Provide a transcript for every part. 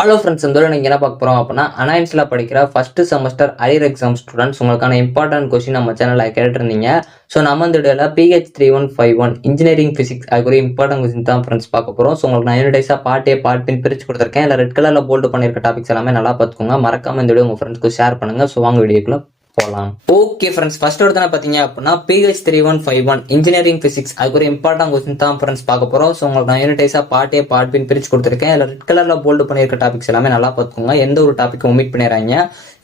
Hello friends, இந்த நீங்கள் என்ன பார்க்க போகிறோம் அப்படின்னா அனாயின்ஸில் படிக்கிற first semester arrear exam students உங்களுக்கான இம்பார்ட்டன்ட் கொஸ்டின் நம்ம சேனலில் கேட்டுருந்தீங்க. ஸோ நம்ம இந்த வீடியோவில் PH3151 இன்ஜினியரிங் ஃபிசிக்ஸ் அதுக்குரிய இம்பார்ட்டன்ட் கொஸ்டின் தான் ஃப்ரெண்ட்ஸ் பார்க்க போகிறோம். ஸோ உங்களுக்கு நான் யூனிடைஸாக பார்ட் பின் பிரித்து கொடுத்துருக்கேன். இல்லை ரெட் கலரில் போல்டு பண்ணியிருக்க டாபிக்ஸ் எல்லாமே நல்லா பார்த்துக்கோங்க. மறக்காம இந்த வீடியோ உங்கள் ஃப்ரெண்ட்ஸ்க்கு ஷேர் பண்ணுங்கள். ஸோ வாங்க வீடியோக்குள்ள போலாம். ஓகே ஃப்ரெண்ட்ஸ், ஃபர்ஸ்ட் ஒருத்தனை பார்த்தீங்க அப்படின்னா PH3151 இன்ஜினியரிங் பிசிக்ஸ் அதுக்கு ஒரு இம்பார்ட்டன்ட் கொஸ்டின் தான் ஃப்ரெண்ட்ஸ் பார்க்க போறோம். ஸோ உங்களுக்கு நான் யூனிடைஸா பார்ட் பின் பிரிச்சு கொடுத்துருக்கேன். அதில் ரெட் கலர்ல போல்டு பண்ணியிருக்க டாபிக்ஸ் எல்லாமே நல்லா பார்த்துக்கோங்க. எந்த ஒரு டாபிக் ஒமிட் பண்ணிடுறாங்க.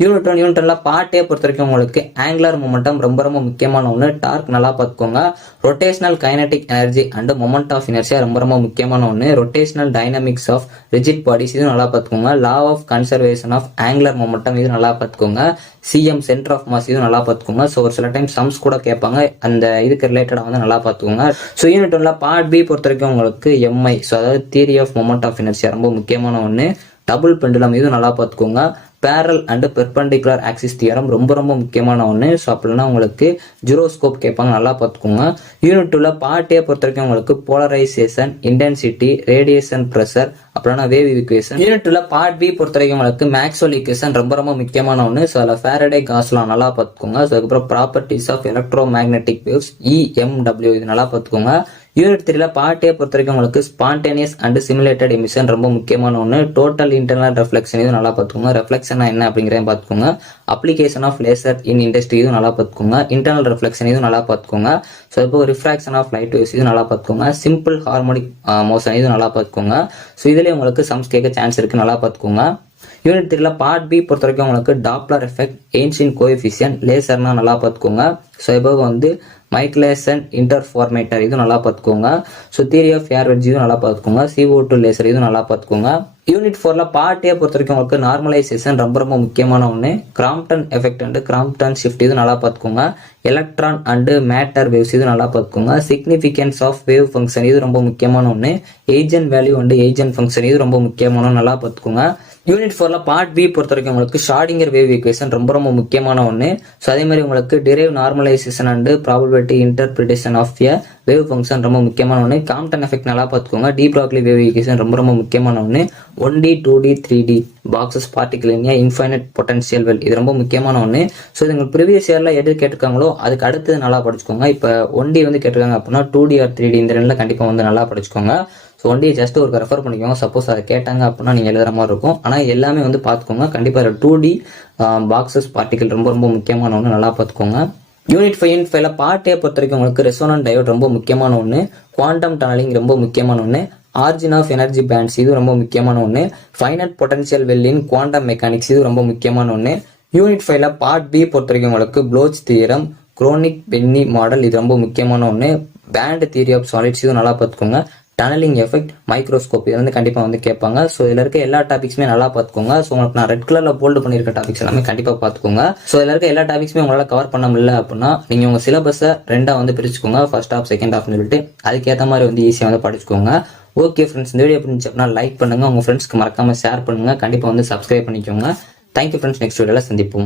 யூனிட் 1 பார்ட்டே பொறுத்த வரைக்கும் உங்களுக்கு ஆங்குலர் மொமெண்டம் ரொம்ப முக்கியமான ஒன்று. டார்க் நல்லா பார்த்துக்கோங்க. Rotational kinetic energy and moment of inertia ரொம்ப முக்கியமான ஒன்று. Rotational dynamics of rigid bodies இது நல்லா பார்த்துக்கோங்க. Law of conservation of angular momentum இது நல்லா பார்த்துக்கோங்க. சிஎம் சென்டர் ஆஃப் மாஸ் இது நல்லா பார்த்துக்கோங்க. ஸோ ஒரு சில டைம் சம்ஸ் கூட கேட்பாங்க, அந்த இதுக்கு ரிலேட்டடாக வந்து நல்லா பார்த்துக்கோங்க. ஸோ யூனிட் 1 பார்ட் பி பொறுத்த வரைக்கும் உங்களுக்கு எம்ஐ, ஸோ அதாவது theory of moment of inertia ரொம்ப முக்கியமான ஒன்று. டபுள் பெண்டுலம் இது நல்லா பார்த்துக்கோங்க. Parallel and perpendicular axis theorem ரொம்ப முக்கியமான ஒன்று. ஸோ அப்படின்னா உங்களுக்கு ஜிரோஸ்கோப் கேட்பாங்க, நல்லா பார்த்துக்கோங்க. யூனிட் 2 பார்ட் ஏ பொறுத்த வரைக்கும் உங்களுக்கு போலரைசேஷன், இன்டென்சிட்டி, ரேடியேஷன் ப்ரெஷர், அப்படின்னா wave equation. Unit 2 part B பொறுத்த வரைக்கும் உங்களுக்கு மேக்ஸ்வெல் ஈக்குவேஷன் ரொம்ப முக்கியமான ஒன்று. ஸோ அதில் ஃபாரடே காஸ்லாம் நல்லா பார்த்துக்கோங்க. ஸோ அதுக்கப்புறம் properties of electromagnetic waves EMW இது நல்லா பார்த்துக்கோங்க. யூனிட் 3 பார்ட் ஏ பொறுத்த வரைக்கும் உங்களுக்கு ஸ்பான்டேனியஸ் அண்ட் சிமுலேட்டட் எமிஷன் ரொம்ப முக்கியமான ஒன்று. டோட்டல் இன்டர்னல் ரெஃப்ளெக்ஷன் இது நல்லா பார்த்துக்கோங்க. ரெஃப்ளெக்ஷன் என்ன அப்படிங்கிறத பார்த்துக்கோங்க. Application of laser in industry இது நல்லா பார்த்துக்கோங்க. இன்டர்னல் ரெஃப்ளெக்ஷன் இது நல்லா பார்த்துக்கோங்க. ஸோ இப்போ ரிஃப்ராக்ஷன் ஆஃப் லைட் வேவ்ஸ் இது நல்லா பார்த்துக்கோங்க. சிம்பிள் ஹார்மோனிக் மோஷன் இது நல்லா பார்த்துக்கோங்க. ஸோ இதுலேயே உங்களுக்கு சம்ஸ் கேட்க சான்ஸ் இருக்கு, நல்லா பார்த்துக்கோங்க. யூனிட் 3 பார்ட் பி பொறுத்த வரைக்கும் உங்களுக்கு டாப்ளர் எஃபெக்ட், ஏன்ஷியன் கோஎஃபிஷியன்ட், லேசர்னா நல்லா பார்த்துக்கோங்க. ஸோ இப்போ வந்து மைக்லேசன் இன்டர்ஃபார்மேட்டர் இது நல்லா பார்த்துக்கோங்க. ஸோ தியரி ஆஃப் ஏர்வெட்ஜ் இது நல்லா பார்த்துக்கோங்க. CO2 லேசர் இது நல்லா பார்த்துக்கோங்க. யூனிட் 4 பார்ட் ஏ பொறுத்த வரைக்கும் உங்களுக்கு நார்மலைசேஷன் ரொம்ப முக்கியமான ஒன்று. Crompton effect and Crompton shift இது நல்லா பார்த்துக்கோங்க. எலக்ட்ரான் அண்ட் மேட்டர் வேவ்ஸ் இது நல்லா பார்த்துக்கோங்க. சிக்னிஃபிகன்ஸ் ஆஃப் வேவ் ஃபங்க்ஷன் இது ரொம்ப முக்கியமான ஒன்று. Agent value and agent function இது ரொம்ப முக்கியமான நல்லா பார்த்துக்கோங்க. யூனிட் 4 பார்ட் பி பொறுத்த வரைக்கும் உங்களுக்கு ஷார்டிங்கர் வேவ் ஈக்குவேஷன் ரொம்ப முக்கியமான ஒன்று. ஸோ அதே மாதிரி உங்களுக்கு derive normalisation and probability interpretation of a wave function ரொம்ப முக்கியமான ஒன்று. காம்ப்டன் எஃபெக்ட் நல்லா பார்த்துக்கோங்க. டி ப்ராக்லி வேவ் ஈக்குவேஷன் ரொம்ப முக்கியமான ஒன்று. 1D 2D 3D boxes particle in infinite potential well இது ரொம்ப முக்கியமான ஒன்று. ஸோ இது உங்களுக்கு ப்ரீவியஸ் இயர்ல எது கேட்டிருக்காங்களோ அதுக்கு அடுத்தது நல்லா படிச்சுக்கோங்க. இப்போ 1D வந்து கேட்டிருக்காங்க அப்படின்னா 2D or 3D இந்த ரெண்டில் கண்டிப்பாக வந்து நல்லா படிச்சுக்கோங்க. ஸோ 1D ஜஸ்ட் ஒரு ரெஃபர் பண்ணிக்கோங்க. சப்போஸ் அதை கேட்டாங்க அப்படின்னா நீங்கள் எழுதுற மாதிரி இருக்கும். ஆனால் எல்லாமே வந்து பார்த்துக்கோங்க. கண்டிப்பாக 2D பாக்ஸஸ் பார்ட்டிகல் ரொம்ப முக்கியமான ஒன்று, நல்லா பார்த்துக்கோங்க. யூனிட் 5 பார்ட் ஏ பொறுத்த வரைக்கும் உங்களுக்கு ரெசோனன்ட் டயோட் ரொம்ப முக்கியமான ஒன்று. குவாண்டம் டனலிங் ரொம்ப முக்கியமான ஒன்று. ஆர்ஜின் ஆஃப் எனர்ஜி பேண்ட்ஸ் இது ரொம்ப முக்கியமான ஒன்று. ஃபைனட் பொட்டன்ஷியல் வெல்லின் குவாண்டம் மெக்கானிக்ஸ் இது ரொம்ப முக்கியமான ஒன்று. யூனிட் 5 பார்ட் பி பொறுத்த வரைக்கும் உங்களுக்கு ப்ளோச் தியரம், குரோனிக் பென்னி மாடல் இது ரொம்ப முக்கியமான ஒன்று. பேண்ட் தியரி ஆஃப் சாலிட்ஸ் இது நல்லா பார்த்துக்கோங்க. டனலிங் எஃபெக்ட், மைக்ரோஸ்கோப் இது வந்து கண்டிப்பாக வந்து கேட்பாங்க. ஸோ இதில் இருக்க எல்லா டாபிக்ஸுமே நல்லா பார்த்துக்கோங்க. ஸோ உங்களுக்கு நான் ரெட் கலரில் போல்டு பண்ணியிருக்க டாபிக்ஸ் எல்லாமே கண்டிப்பாக பார்த்துக்கோங்க. ஸோ இதில் இருக்க எல்லா டாபிக்ஸுமே உங்களால் கவர் பண்ண முடியல அப்படின்னா நீங்கள் உங்கள் சிலபஸை 2 வந்து பிரிச்சுக்கோங்க. ஃபர்ஸ்ட் ஹாஃப் செகண்ட் ஹாஃப்னு சொல்லிட்டு அதுக்கேற்ற மாதிரி வந்து ஈஸியாக வந்து படிச்சுக்கோங்க. ஓகே ஃப்ரெண்ட்ஸ், இந்த வீடியோ பிடிச்சி அப்படின்னா லைக் பண்ணுங்கள், உங்கள் ஃப்ரெண்ட்ஸ்க்கு மறக்காமல் ஷேர் பண்ணுங்கள். கண்டிப்பாக வந்து சப்ஸ்கிரைப் பண்ணிக்கோங்க. தேங்க்யூ ஃப்ரெண்ட்ஸ், நெக்ஸ்ட் வீடியோவில் சந்திப்போம்.